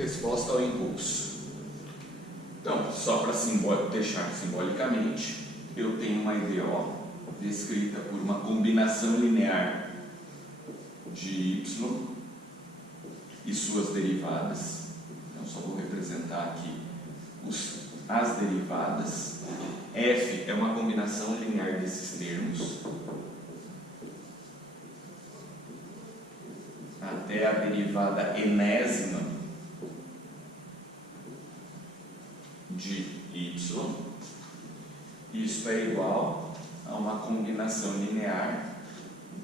resposta ao impulso. Então, só para deixar simbolicamente, eu tenho uma IDO descrita por uma combinação linear de y e suas derivadas. Então, só vou representar aqui as derivadas. F é uma combinação linear desses termos até a derivada enésima de y. Isso é igual a uma combinação linear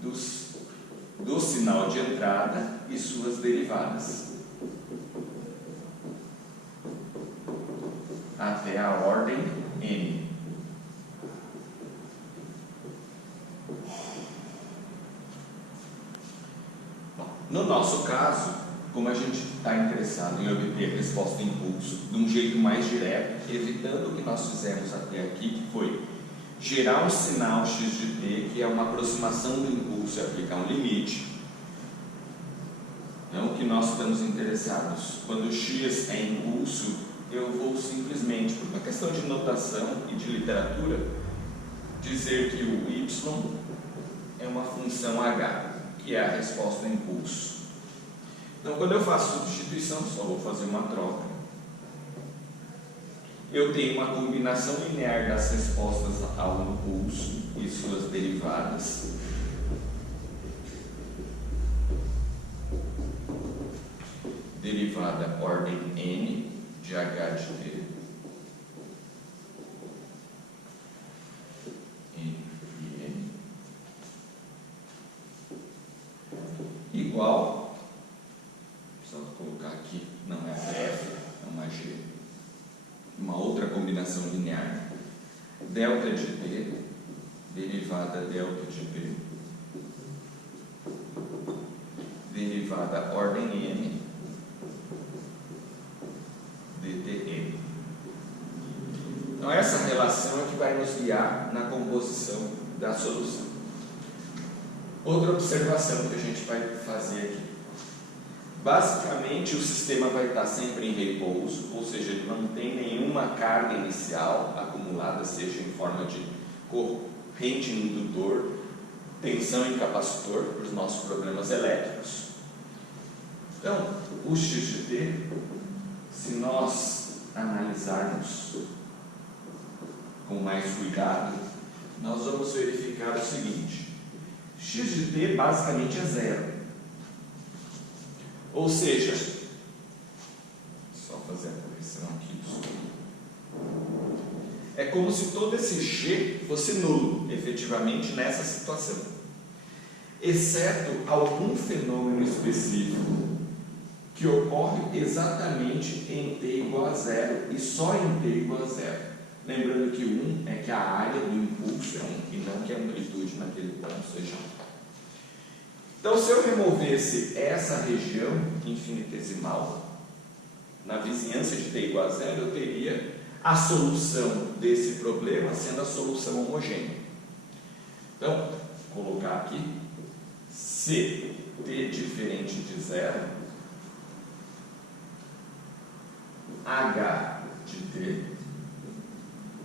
do sinal de entrada e suas derivadas até a ordem n. No nosso caso, como a gente está interessado em obter a resposta em impulso de um jeito mais direto, evitando o que nós fizemos até aqui, que foi gerar um sinal x de t, que é uma aproximação do impulso e aplicar um limite. Então, o que nós estamos interessados, quando x é impulso, eu vou simplesmente, por uma questão de notação e de literatura, dizer que o y é uma função h, que é a resposta ao impulso. Então, quando eu faço substituição, só vou fazer uma troca. Eu tenho uma combinação linear das respostas ao impulso e suas derivadas. Derivada ordem n de h de t. Igual, só colocar aqui, não é F, é uma G, uma outra combinação linear, delta de t, derivada delta de p, derivada ordem n, dtn. Então essa relação é que vai nos guiar na composição da solução. Outra observação que a gente vai fazer aqui. Basicamente, o sistema vai estar sempre em repouso, ou seja, ele não tem nenhuma carga inicial acumulada, seja em forma de corrente em indutor, tensão em capacitor, para os nossos problemas elétricos. Então, o x de t, se nós analisarmos com mais cuidado, nós vamos verificar o seguinte: x de t basicamente é zero. Ou seja, só fazer a correção aqui, é como se todo esse g fosse nulo, efetivamente, nessa situação, exceto algum fenômeno específico que ocorre exatamente em t igual a zero e só em t igual a zero. Lembrando que 1 é que a área do impulso é 1 e não que a amplitude naquele ponto seja 1. Então, se eu removesse essa região infinitesimal na vizinhança de t igual a zero, eu teria a solução desse problema sendo a solução homogênea. Então, vou colocar aqui, se t diferente de zero, h de t,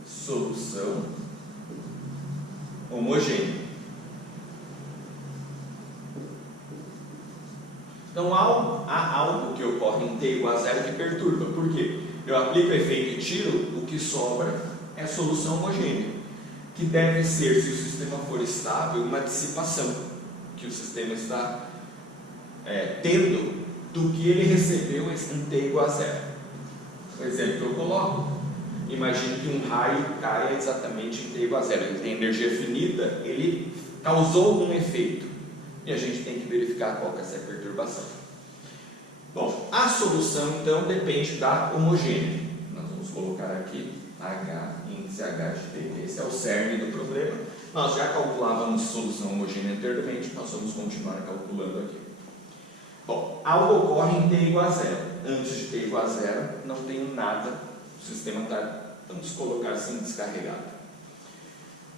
solução homogênea. Então, há algo que ocorre em t igual a zero que perturba. Por quê? Eu aplico o efeito e tiro, o que sobra é a solução homogênea, que deve ser, se o sistema for estável, uma dissipação que o sistema está tendo do que ele recebeu em t igual a zero. O exemplo que eu coloco, imagine que um raio caia exatamente em t igual a zero. Ele tem energia finita, ele causou algum efeito. E a gente tem que verificar qual que é essa perturbação. Bom, a solução então depende da homogênea. Nós vamos colocar aqui H, índice H de t. Esse é o cerne do problema. Nós já calculávamos solução homogênea anteriormente, nós vamos continuar calculando aqui. Bom, algo ocorre em t igual a zero. Antes de t igual a zero, não tenho nada. O sistema está, vamos colocar assim, descarregado.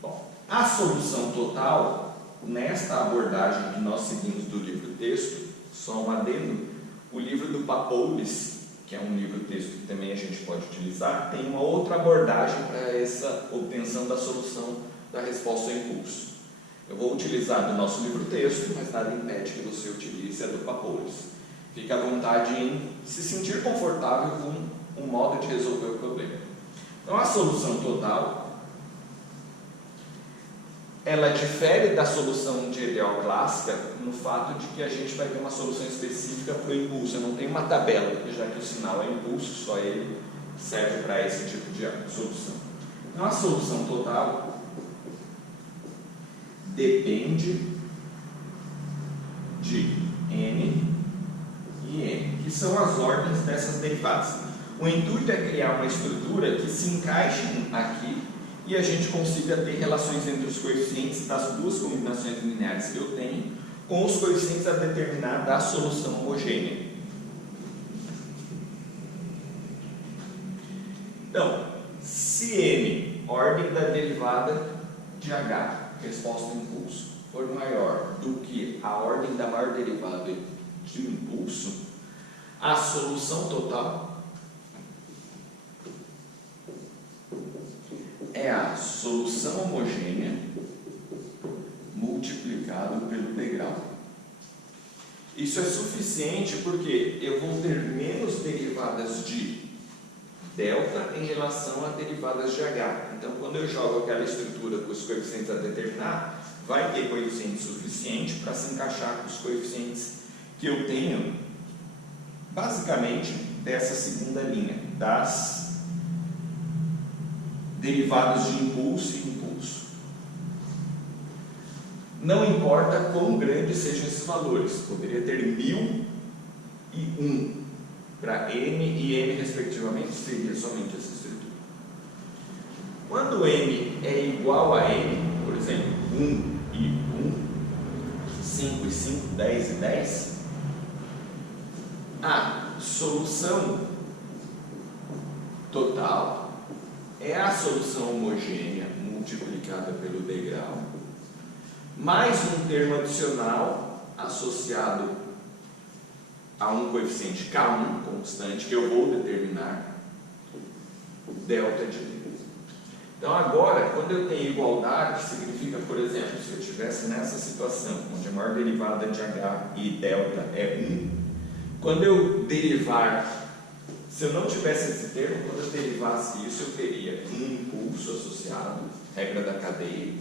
Bom, a solução total, nesta abordagem que nós seguimos do livro-texto, só um adendo, o livro do Papoulis, que que é um livro-texto que também a gente pode utilizar, tem uma outra abordagem para essa obtenção da solução da resposta ao impulso. Eu vou utilizar do nosso livro-texto, mas nada impede que você utilize a do Paporis. Fique à vontade em se sentir confortável com um modo de resolver o problema. Então, a solução total, ela difere da solução de ideal clássica no fato de que a gente vai ter uma solução específica para o impulso. Eu não tenho uma tabela, já que o sinal é impulso, só ele serve para esse tipo de solução. Então, a solução total depende de N e N, que são as ordens dessas derivadas. O intuito é criar uma estrutura que se encaixe aqui e a gente consiga ter relações entre os coeficientes das duas combinações lineares que eu tenho com os coeficientes a determinar da solução homogênea. Então, se N, ordem da derivada de H, resposta ao impulso, for maior do que a ordem da maior derivada de impulso, a solução total é a solução homogênea multiplicado pelo degrau. Isso é suficiente porque eu vou ter menos derivadas de delta em relação a derivadas de H. Então, quando eu jogo aquela estrutura com os coeficientes a determinar, vai ter coeficiente suficiente para se encaixar com os coeficientes que eu tenho, basicamente, dessa segunda linha, das derivadas de impulso e impulso. Não importa quão grandes sejam esses valores, poderia ter 1000 e 1 para N e N respectivamente, seria somente essa estrutura. Quando N é igual a N, por exemplo, 1 e 1, 5 e 5, 10 e 10, a solução total é a solução homogênea multiplicada pelo degrau, mais um termo adicional associado a um coeficiente K1 constante que eu vou determinar, delta de D. Então agora, quando eu tenho igualdade, significa, por exemplo, se eu estivesse nessa situação, onde a maior derivada de H e delta é 1, quando eu derivar, se eu não tivesse esse termo, quando eu derivasse isso, eu teria um impulso associado, regra da cadeia,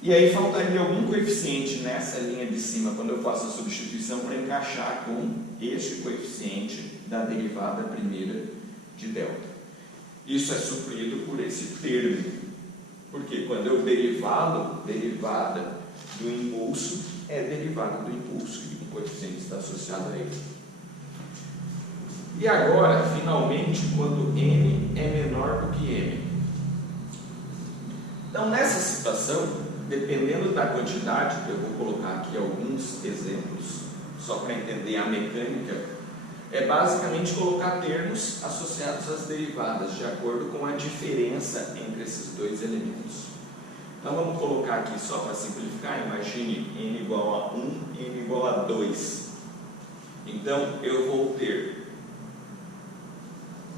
e aí faltaria algum coeficiente nessa linha de cima, quando eu faço a substituição, para encaixar com este coeficiente da derivada primeira de delta. Isso é suprido por esse termo, porque quando eu derivá-lo, derivada do impulso é derivada do impulso, e o coeficiente está associado a ele. E agora, finalmente, quando N é menor do que M. Então, nessa situação, dependendo da quantidade, eu vou colocar aqui alguns exemplos, só para entender a mecânica, é basicamente colocar termos associados às derivadas, de acordo com a diferença entre esses dois elementos. Então, vamos colocar aqui só para simplificar, imagine N igual a 1 e N igual a 2. Então, eu vou ter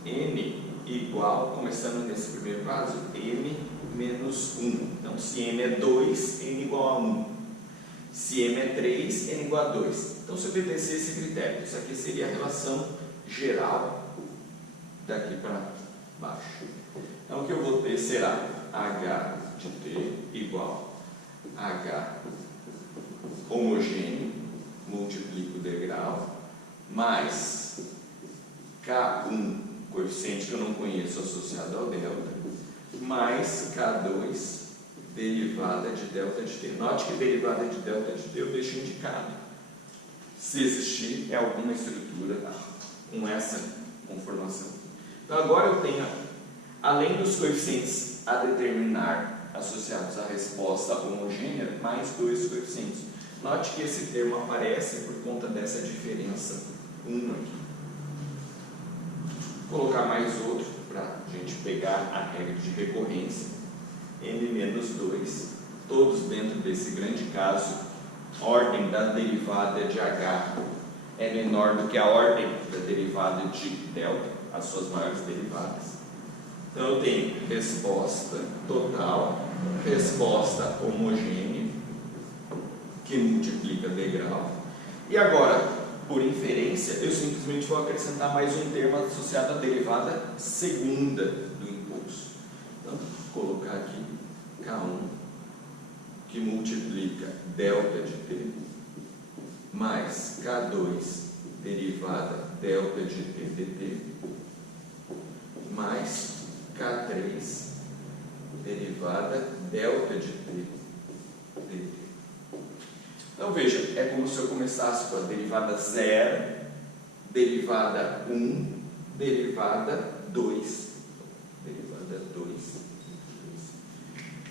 N igual, começando nesse primeiro caso, M menos 1. Então, se M é 2, N igual a 1. Se M é 3, N igual a 2. Então, se eu obedecer esse critério, isso aqui seria a relação geral daqui para baixo. Então, o que eu vou ter será H de T igual a H homogêneo, multiplico o degrau, mais K1, coeficiente que eu não conheço associado ao delta, mais K2, derivada de delta de T. Note que derivada de delta de T eu deixo indicado. Se existir alguma estrutura com essa conformação. Então agora eu tenho, além dos coeficientes a determinar associados à resposta homogênea, mais dois coeficientes. Note que esse termo aparece por conta dessa diferença 1 aqui. Vou colocar mais outro para a gente pegar a regra de recorrência. M menos 2, todos dentro desse grande caso, ordem da derivada de H é menor do que a ordem da derivada de delta, as suas maiores derivadas. Então eu tenho resposta total, resposta homogênea, que multiplica degrau. E agora, por inferência, eu simplesmente vou acrescentar mais um termo associado à derivada segunda do impulso. Então, vou colocar aqui K1, que multiplica delta de T, mais K2, derivada delta de T dt, mais K3, derivada delta de T dt. Então veja, é como se eu começasse com a derivada 0, derivada 1, derivada 2. Derivada 2.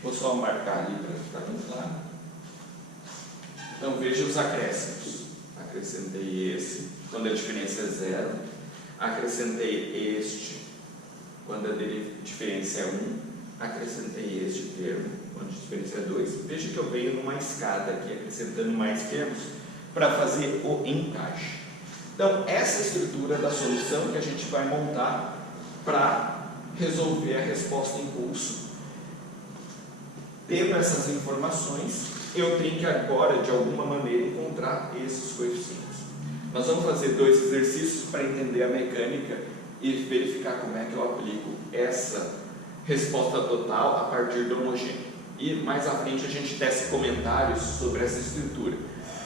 Vou só marcar ali para ficar bem claro. Então veja os acréscimos. Acrescentei esse, quando a diferença é 0. Acrescentei este, quando a diferença é 1. Acrescentei este termo, quando a diferença é 2. Veja que eu venho numa escada aqui, acrescentando mais termos, para fazer o encaixe. Então, essa é a estrutura da solução que a gente vai montar para resolver a resposta impulso. Tendo essas informações, eu tenho que agora, de alguma maneira, encontrar esses coeficientes. Nós vamos fazer 2 exercícios para entender a mecânica e verificar como é que eu aplico essa resposta total a partir do homogêneo. E mais à frente a gente tece comentários sobre essa estrutura.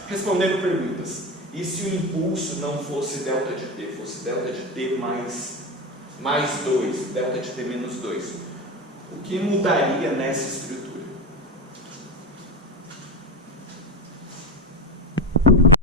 Respondendo perguntas. E se o impulso não fosse delta de t, fosse delta de t mais 2, delta de t menos 2? O que mudaria nessa estrutura?